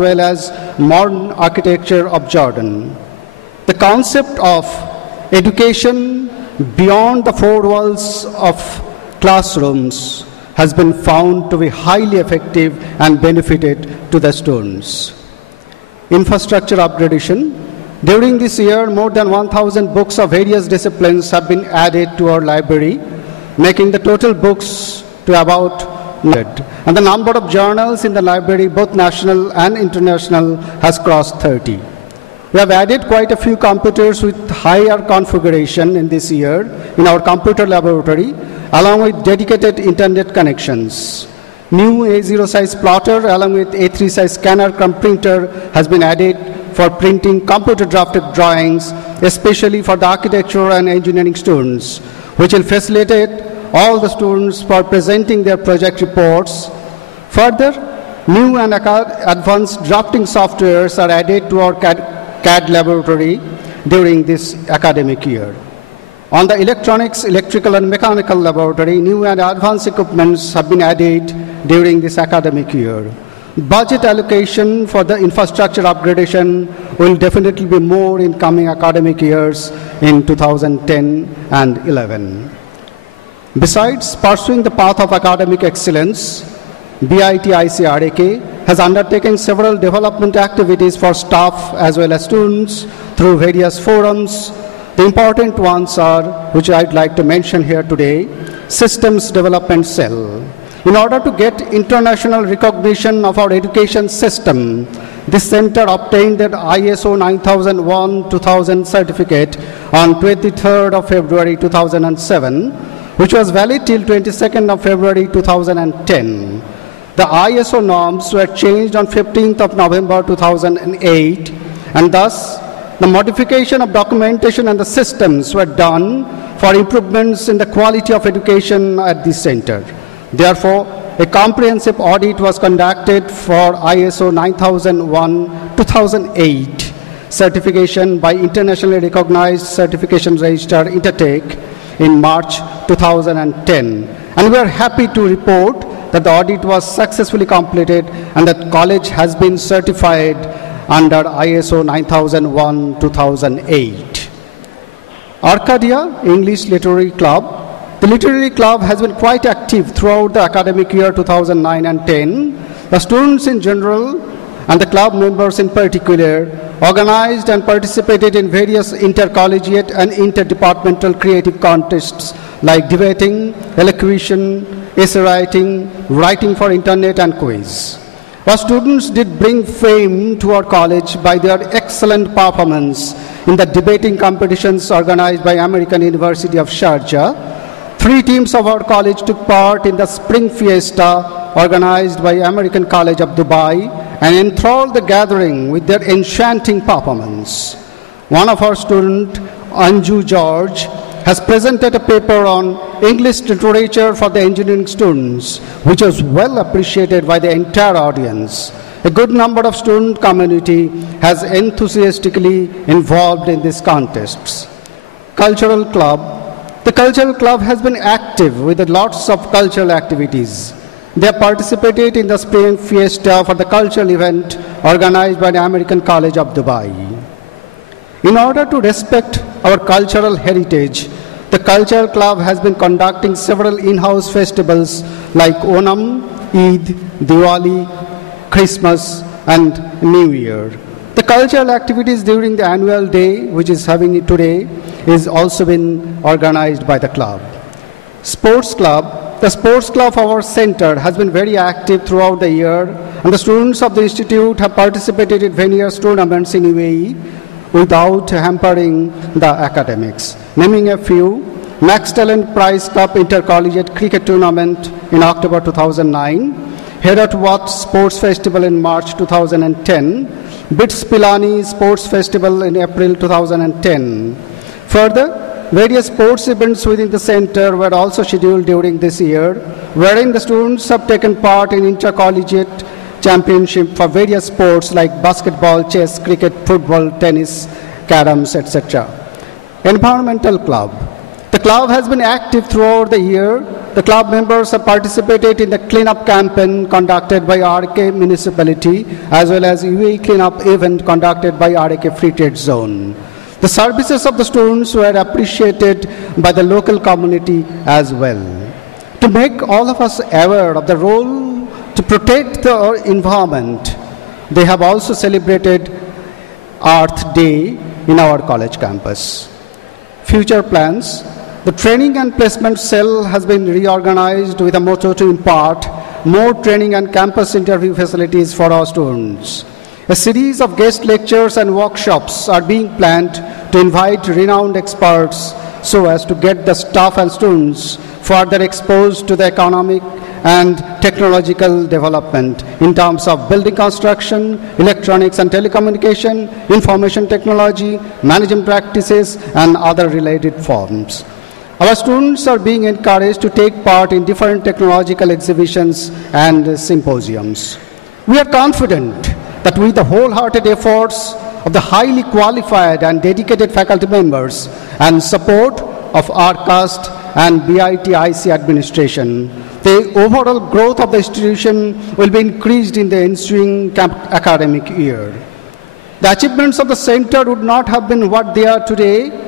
well as modern architecture of Jordan. The concept of education beyond the four walls of classrooms has been found to be highly effective and benefited to the students. Infrastructure upgradation. During this year, more than 1,000 books of various disciplines have been added to our library, making the total books to about 100. And the number of journals in the library, both national and international, has crossed 30. We have added quite a few computers with higher configuration in this year in our computer laboratory, along with dedicated internet connections. New A0 size plotter along with A3 size scanner cum printer has been added for printing computer drafted drawings, especially for the architecture and engineering students, which will facilitate all the students for presenting their project reports. Further, new and advanced drafting softwares are added to our CAD laboratory during this academic year. On the electronics, electrical and mechanical laboratory, new and advanced equipments have been added during this academic year. Budget allocation for the infrastructure upgradation will definitely be more in coming academic years in 2010 and 11. Besides pursuing the path of academic excellence, BIT-IC-RAK has undertaken several development activities for staff as well as students through various forums. The important ones are, which I'd like to mention here today, Systems Development Cell. In order to get international recognition of our education system, this center obtained the ISO 9001-2000 certificate on 23rd of February 2007, which was valid till 22nd of February 2010. The ISO norms were changed on 15th of November 2008, and thus the modification of documentation and the systems were done for improvements in the quality of education at this center. Therefore, a comprehensive audit was conducted for ISO 9001-2008 certification by internationally recognized certification register Intertek in March 2010. And we are happy to report that the audit was successfully completed and that college has been certified under ISO 9001-2008. Arcadia English Literary Club. The Literary Club has been quite active throughout the academic year 2009 and 10. The students in general and the club members in particular organized and participated in various intercollegiate and interdepartmental creative contests like debating, elocution, essay writing, writing for internet and quiz. Our students did bring fame to our college by their excellent performance in the debating competitions organized by American University of Sharjah. 3 teams of our college took part in the Spring Fiesta organized by American College of Dubai and enthralled the gathering with their enchanting performance. One of our students, Anju George, has presented a paper on English literature for the engineering students, which was well appreciated by the entire audience. A good number of student community has enthusiastically involved in these contests. Cultural Club. The Cultural Club has been active with lots of cultural activities. They have participated in the Spring Fiesta for the cultural event organized by the American College of Dubai. In order to respect our cultural heritage, the Cultural Club has been conducting several in-house festivals like Onam, Eid, Diwali, Christmas, and New Year. The cultural activities during the annual day, which is having it today, is also been organized by the club. Sports Club. The sports club of our center has been very active throughout the year, and the students of the institute have participated in various tournaments in UAE without hampering the academics. Naming a few, Max Talent Prize Cup Intercollegiate Cricket Tournament in October 2009, Herat Watt Sports Festival in March 2010, BITS Pilani Sports Festival in April 2010. Further, various sports events within the center were also scheduled during this year, wherein the students have taken part in intercollegiate championship for various sports like basketball, chess, cricket, football, tennis, caroms, etc. Environmental Club. The club has been active throughout the year. The club members have participated in the cleanup campaign conducted by RK Municipality as well as UAE cleanup event conducted by RK Free Trade Zone. The services of the students were appreciated by the local community as well. To make all of us aware of the role to protect the environment, they have also celebrated Earth Day in our college campus. Future plans. The training and placement cell has been reorganized with a motto to impart more training and campus interview facilities for our students. A series of guest lectures and workshops are being planned to invite renowned experts so as to get the staff and students further exposed to the economic and technological development in terms of building construction, electronics and telecommunication, information technology, management practices, and other related forms. Our students are being encouraged to take part in different technological exhibitions and symposiums. We are confident that with the wholehearted efforts of the highly qualified and dedicated faculty members and support of RCAST and BIT-IC administration, the overall growth of the institution will be increased in the ensuing academic year. The achievements of the center would not have been what they are today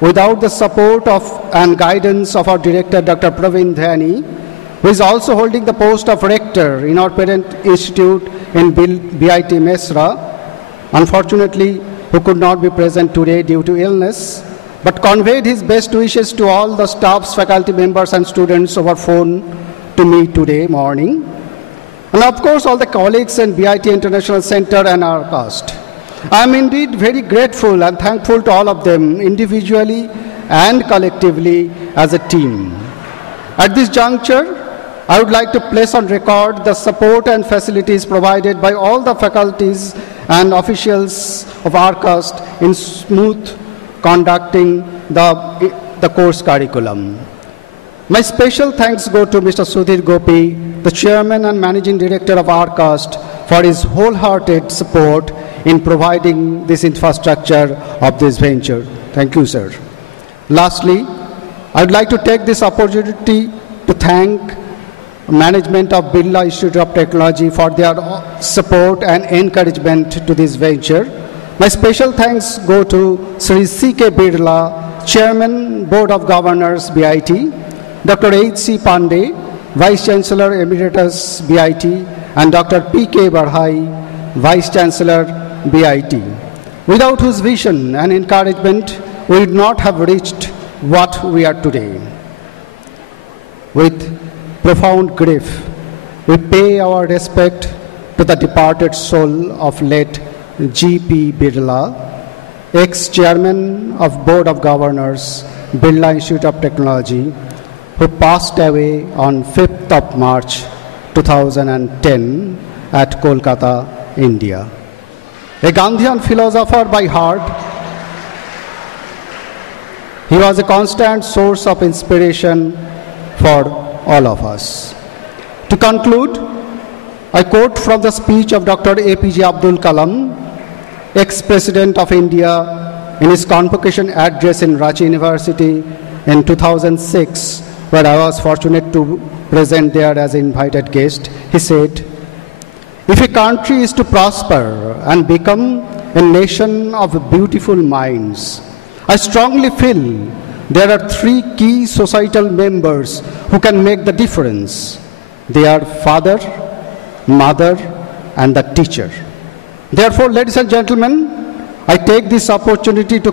without the support of and guidance of our director, Dr. Praveen Dhani, who is also holding the post of rector in our parent institute in BIT Mesra, unfortunately, who could not be present today due to illness, but conveyed his best wishes to all the staffs, faculty members, and students over phone to me today morning. And of course, all the colleagues in BIT International Center and our cast. I am indeed very grateful and thankful to all of them individually and collectively as a team. At this juncture, I would like to place on record the support and facilities provided by all the faculties and officials of RCAST in smooth conducting the course curriculum. My special thanks go to Mr. Sudhir Gopi, the Chairman and Managing Director of RCAST, for his wholehearted support in providing this infrastructure of this venture. Thank you, sir. Lastly, I would like to take this opportunity to thank management of Birla Institute of Technology for their support and encouragement to this venture. My special thanks go to Sri C.K. Birla, Chairman, Board of Governors, BIT, Dr. H.C. Pandey, Vice Chancellor Emeritus, BIT, and Dr. P.K. Barhai, Vice Chancellor, BIT, without whose vision and encouragement we would not have reached what we are today. With profound grief, we pay our respect to the departed soul of late G.P. Birla, ex-chairman of Board of Governors, Birla Institute of Technology, who passed away on 5th of March 2010 at Kolkata, India. A Gandhian philosopher by heart, he was a constant source of inspiration for all of us. To conclude, I quote from the speech of Dr. APJ Abdul Kalam, ex-President of India, in his convocation address in Ranchi University in 2006, where I was fortunate to present there as an invited guest. He said, "If a country is to prosper and become a nation of beautiful minds, I strongly feel there are three key societal members who can make the difference. They are father, mother, and the teacher. Therefore, ladies and gentlemen, I take this opportunity to